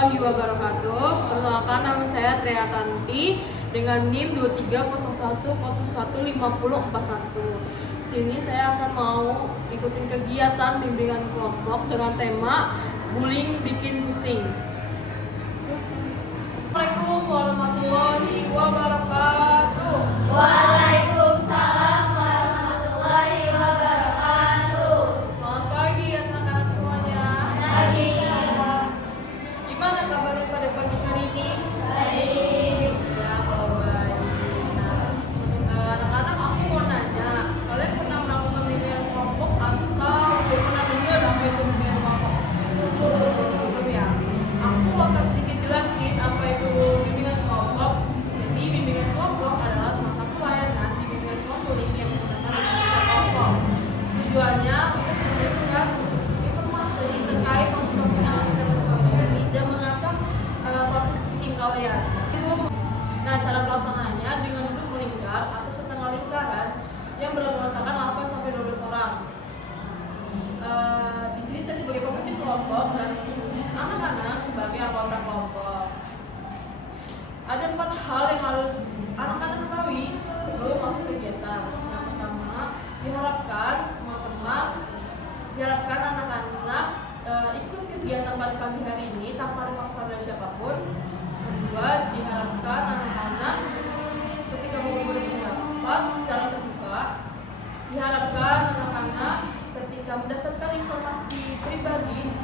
warahmatullahi wabarakatuh. Perkenalkan, nama saya Triatanti dengan NIM 2301015041. Sini saya akan mau ikutin kegiatan bimbingan kelompok dengan tema bullying bikin pusing. Assalamualaikum warahmatullahi wabarakatuh. Waalaikumsalam warahmatullahi wabarakatuh. Selamat pagi anak-anak semuanya. Pagi. Gimana kabarnya pada pagi hari ini? Baik. Ya, kalau baik. Nah, anak-anak, aku mau nanya, kalian pernah melakukan bimbingan kelompok atau pernah dengar apa itu bimbingan kelompok? Belum ya? Aku akan sedikit jelasin apa itu bimbingan kelompok. Jadi bimbingan kelompok adalah salah satu layanan di bimbingan konseling yang menggunakan bimbingan kelompok. Tujuannya untuk memberikan informasi terkait topik-topik yang kita bahas ini dan mengasah public speaking kalian. Nah, cara pelaksanaannya dengan duduk melingkar atau setengah lingkaran yang beranggotakan 8 sampai 12 orang. Di sini saya sebagai pemimpin kelompok dan anak-anak sebagai anggota kelompok. Ada 4 hal yang harus anak-anak ketahui sebelum masuk kegiatan. Yang pertama, diharapkan anak-anak ikut kegiatan pada pagi hari ini tanpa ada paksaan dari siapapun. Kedua, diharapkan anak-anak ketika mau berpendapat secara terbuka. Diharapkan anak-anak ketika mendapatkan informasi pribadi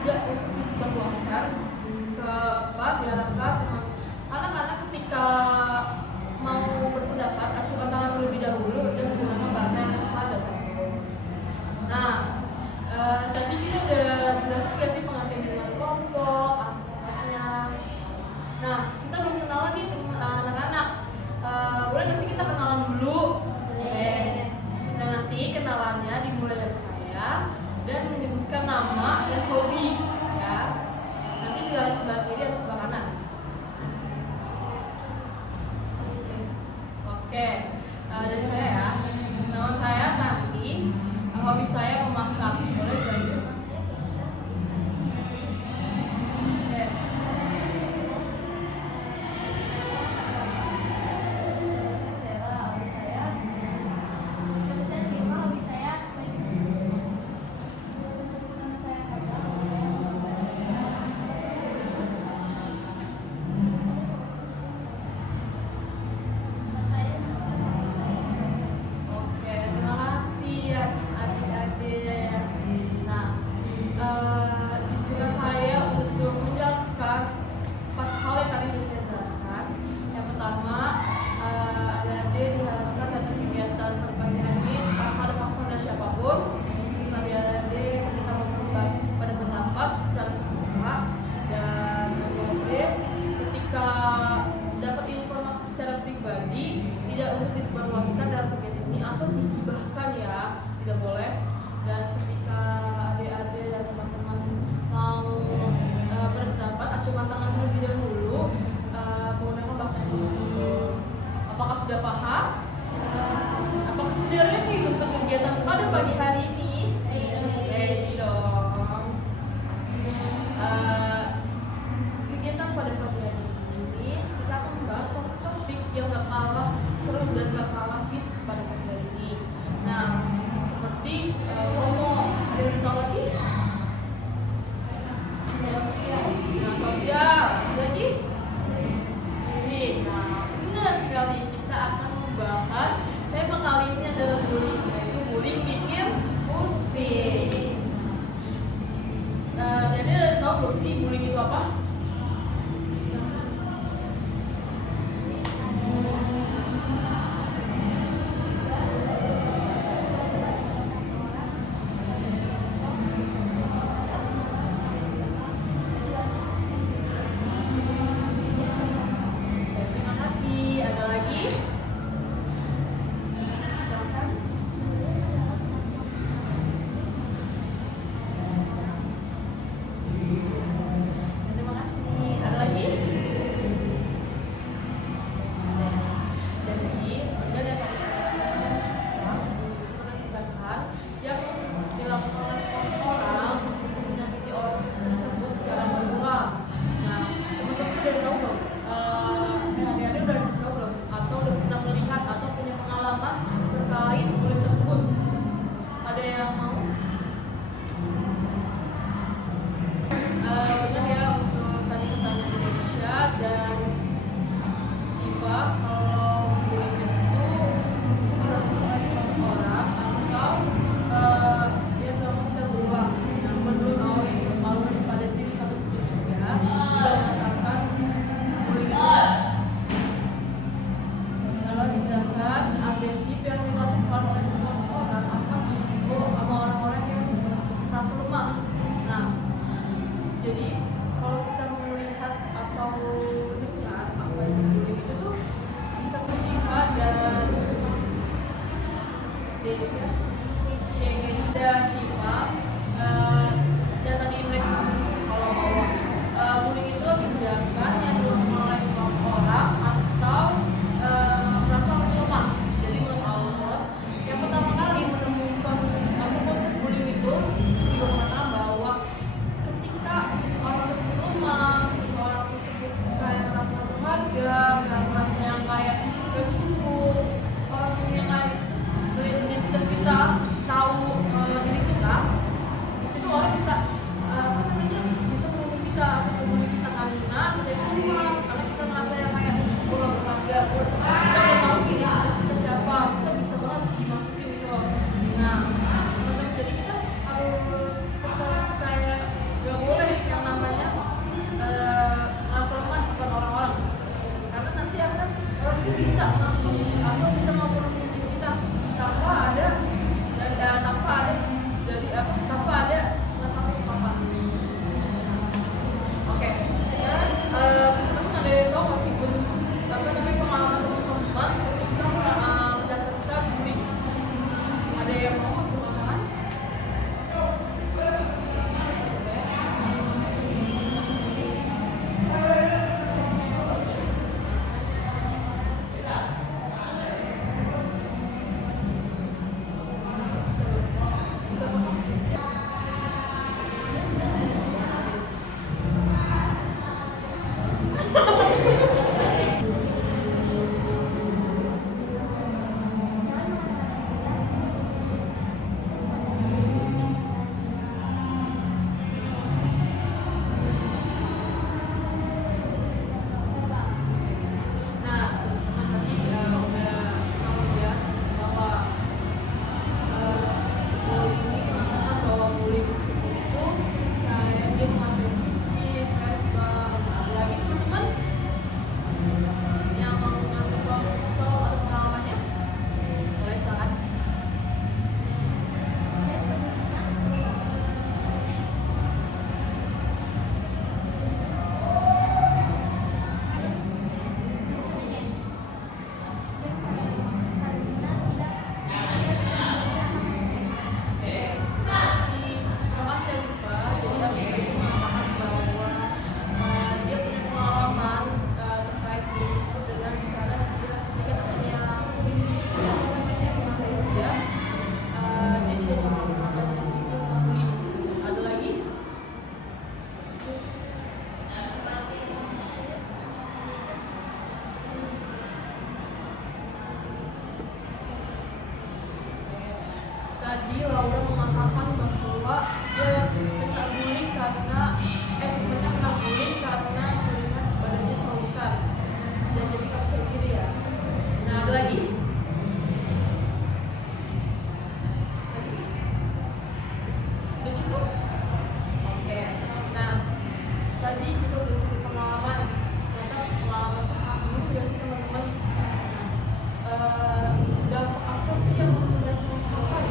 tidak untuk disebarluaskan. Keempat, diharapkan anak-anak ketika mau berpendapat acukan tangan terlebih dahulu dan menggunakan bahasa yang sopan dan santun. Nah, tadi kita udah jelasin gak sih pengertian bimbingan kelompok, asas-asasnya. Nah, kita belum kenalan nih anak-anak. Boleh gak sih kita kenalan dulu? Boleh. Nah, nanti kenalannya dimulai dari saya dan menyebutkan nama dan hobi, ya. Nanti dari sebelah kiri atau sebelah kanan. Oke, dari saya ya. Nama saya Tanti. Hobi saya memasak. Boleh dilanjut? Oke. Oke, terima kasih ya adik-adik. Nah, izinkan saya untuk menjelaskan 4 hal yang tadi sudah saya jelaskan. Yang pertama, adik-adik diharapkan datang kegiatan pagi hari ini tanpa ada paksaan dari siapapun. Terus adik-adik ketika pada pendapat secara terbuka, dan adik-adik ketika dapat informasi secara pribadi tidak untuk disebarluaskan dalam kegiatan ini atau digibahkan, ya, tidak boleh. Dan ketika adik-adik dan teman-teman mau berpendapat acukan tangan terlebih dahulu, menggunakan bahasa yang sopan. Apakah sudah paham? Apakah sudah ready untuk kegiatan pada pagi hari ini? Ready dong. Kegiatan pada pagi hari ini kita akan membahas topik yang gak kalah seru dan gak kalah hits pada pagi hari ini. Nah, seperti FOMO. Ada yang tahu lagi? Dengan sosial. Ada lagi? Bullying. Nah, benar sekali, kita akan membahas tema kali ini adalah bullying, yaitu bullying bikin pusing. Jadi tahu belum sih bullying itu apa? Terima kasih. Ada lagi? Silakan. Terima ada Shiva, dan tadi mereka sebut kalau bahwa bullying itu tindakan yang dilakukan oleh sekelompok orang atau merasa lemah. Jadi menurut Alros, yang pertama kali menemukan konsep bullying itu juga mengatakan bahwa ketika orang tersebut lemah, ketika orang tersebut kayak merasa berharga, nggak merasa yang kayak gak cukup, orang yang kayak melihat identitas kita, tahu diri kita, itu orang bisa bisa membunuh kita karena kita itu lemah, karena kita merasa yang kayak gue gak berharga, kita udah tahu identitas kita siapa, kita bisa banget dimasukin gitu loh. Nah, teman-teman, jadi kita harus tetap kayak gak boleh yang namanya merasa lemah di depan orang-orang, karena nanti akan orang itu bisa langsung atau bisa membunuh kita tanpa ada apa. Oke, sekarang teman-teman ada yang tahu nggak sih pengalaman teman-teman ketika mendapatkan bullying? Ada yang mau teman-teman? Tadi Laura mengatakan bahwa dia kena bullying karena melihat badannya selalu besar dan jadi nggak percaya diri ya. Nah, ada lagi? Sudah cukup? Oke. Nah, tadi kita udah cukup pengalaman. Ternyata pengalaman itu sangat mudah sih teman-teman. Dampak apa sih yang mereka rasakan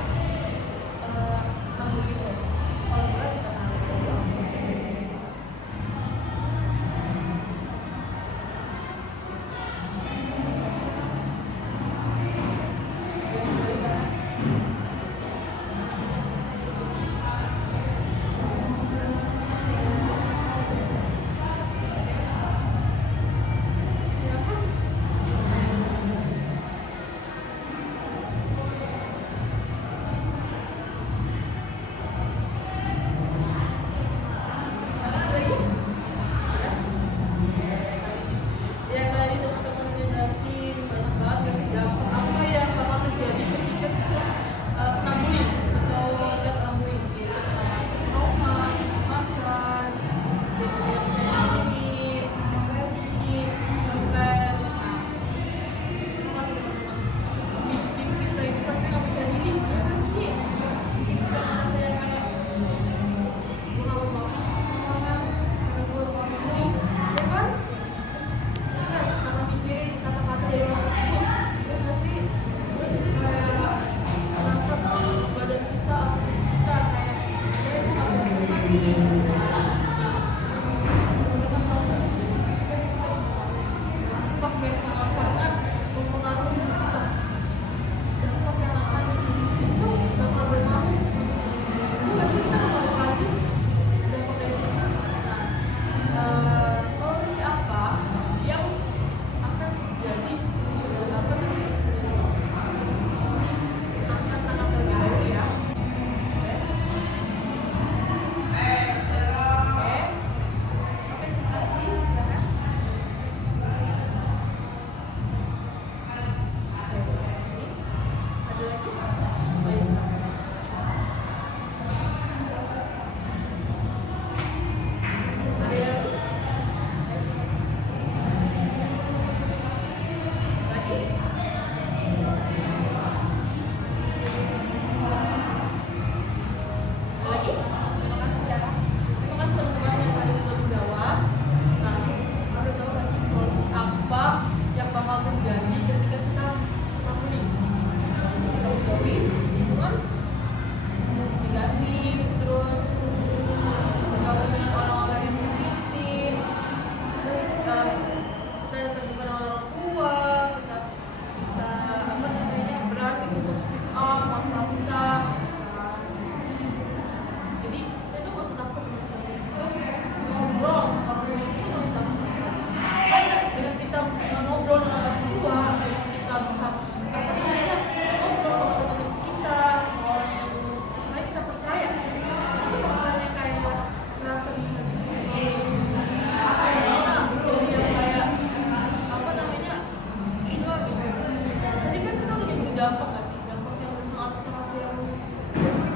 dampak nggak sih? Dampak yang sangat-sangat yang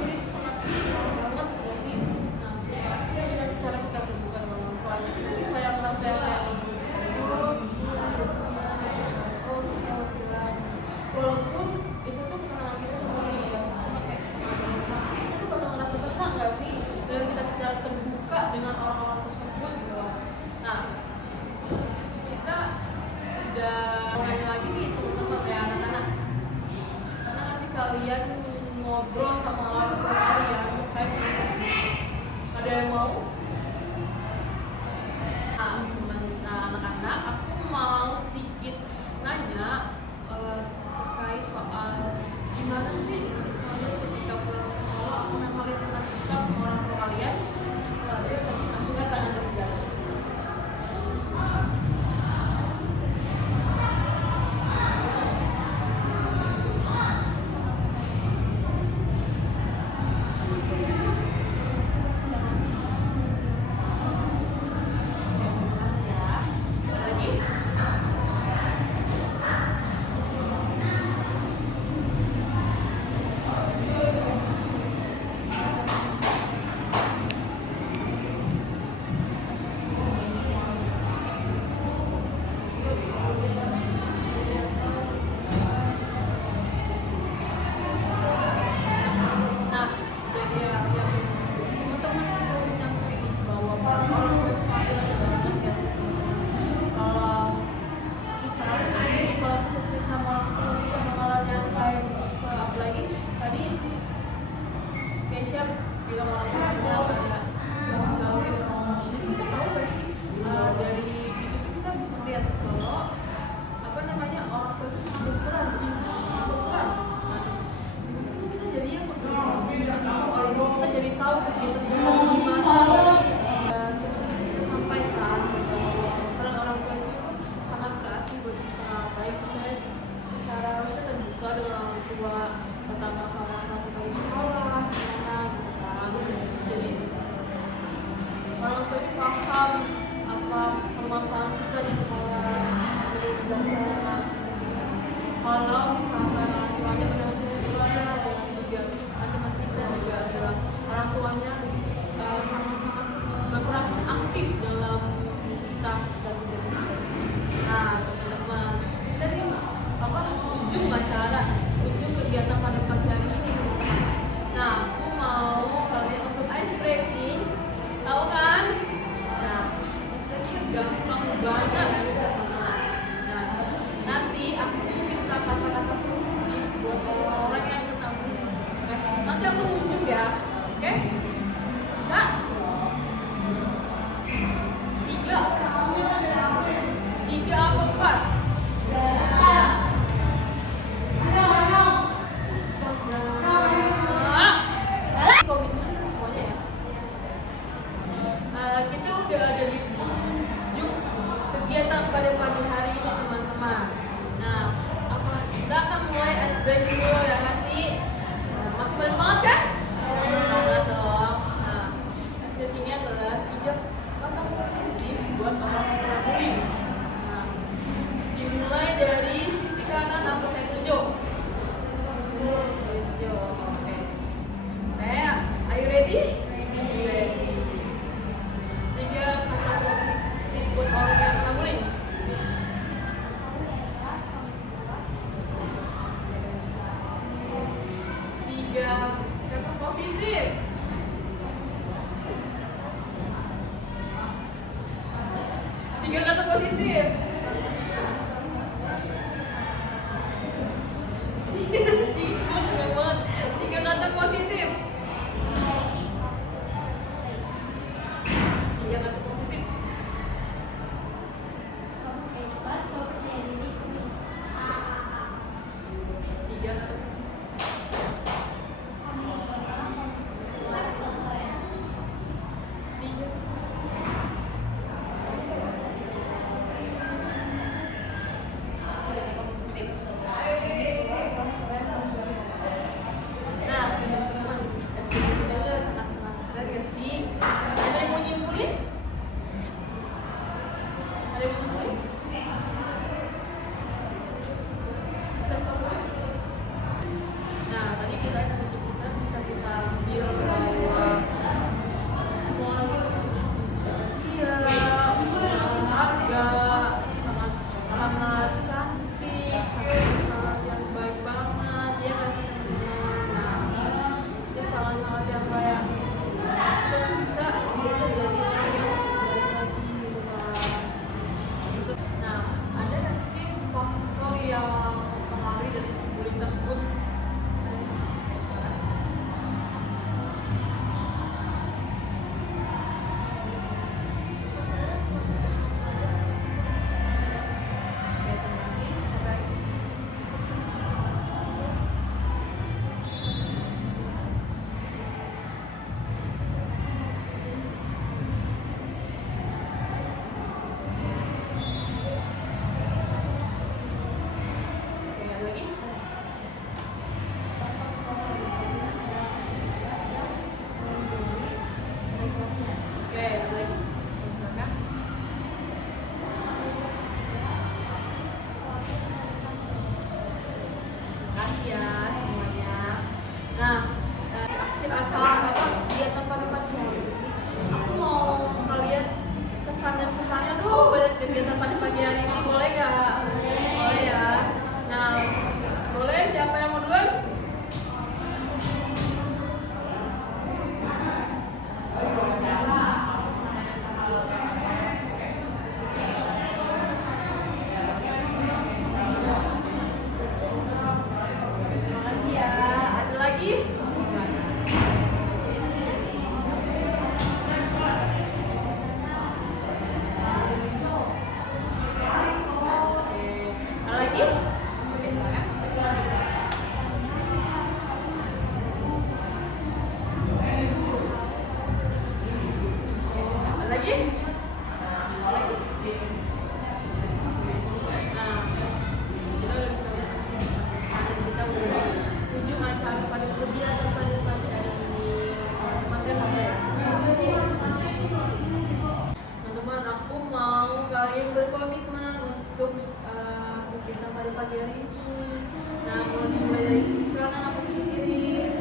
jadi sangat banget nggak sih? Nah, kita dengan cara kita terbuka dengan orang tua aja kita bisa yang merasa yang kayak oh saya lega. Walaupun itu tuh ketenangan kita cuma cuma kayak setengah doang, kita tuh bakal ngerasa tenang nggak sih? Dan kita secara terbuka dengan orang-orang tersebut gitu. Nah, kita udah mulai lagi nih teman-teman kayak anak-anak. Pernah nggak sih kalian ngobrol sama orang tua kalian terkait dengan tersebut? Ada yang mau? Nah, anak-anak, aku mau sedikit nanya terkait soal gimana sih kalian ketika pulang sekolah, apakah kalian pernah cerita sama orang tua kalian? Lalu langsungkan tangan terdekat. Nah, jadi yang teman-teman mau nyampein bahwa orang tua itu sangat penting banget ya sih teman-teman. Kalau kita cerita sama orang tua kita bakalan yang kayak gitu. Apalagi tadi si Keisha bilang orang tuanya kayak sudah jauh dari rumah. Jadi kita tahu gak sih dari itu tuh kita bisa lihat kalau apa namanya orang tua itu sangat berperan, ibu sangat berperan. Kita jadi yang orang tua kita jadi tahu kita tentang gimana kita sampaikan bahwa peran orang tua itu tuh sangat berarti buat kita, baik kita secara harusnya terbuka dengan orang tua tentang masalah-masalah kita di sekolah gimana gitu kan. Jadi orang tua itu paham apa permasalahan kita di sekolah, jadi bijaksana. Kalau misalkan orang tuanya berhasil wilayah dengan juga matematika dan juga adalah orang tuanya sama-sama berperan aktif dalam kita dan menjadi. Nah teman-teman, kita di ujung acara, ujung kegiatan pada pagi hari ini teman-teman. Nah aku mau kalian untuk ice breaking, tahu kan? Nah ice breaking gampang banget. Nah nanti aku minta kata-kata positif buat orang-orang yang ketemu. Oke? Nanti aku tunjuk ya, oke? Bisa? 3 apa 4? Astaga. Komitmen semuanya ya. Kita udah ada di ujung kegiatan pada pagi hari ini teman-teman. Nah, kita akan mulai ice breaking dulu ya masih. Masih pada semangat kan? Semangat dong. Nah, ice breakingnya adalah 3 kata positif buat orang yang pernah bullying. Nah, dimulai dari sisi kanan apa saya tunjuk? Tunjuk, oke. Are you ready? Ready. 3 kata positif buat orang yang pernah bullying. kasih ya semuanya. Nah, akhir acara kegiatan pada pagi hari ini, aku mau kalian kesan dan pesannya dong pada kegiatan pada pagi hari ini, boleh nggak? Boleh ya. Nah, boleh siapa yang mau duluan? Makasih ya. Ada lagi? Oke. Ada lagi? Oke, silakan. Ada lagi? Ada lagi? Nah, kita udah bisa lihat sih pesan-pesan dan kita udah di ujung acara pada kegiatan pada pagi hari ini. Teman-teman apa ya? Teman-teman, aku mau kalian berkomitmen untuk kegiatan pada pagi hari ini. Nah, mulai dari kanan apa sisi kiri?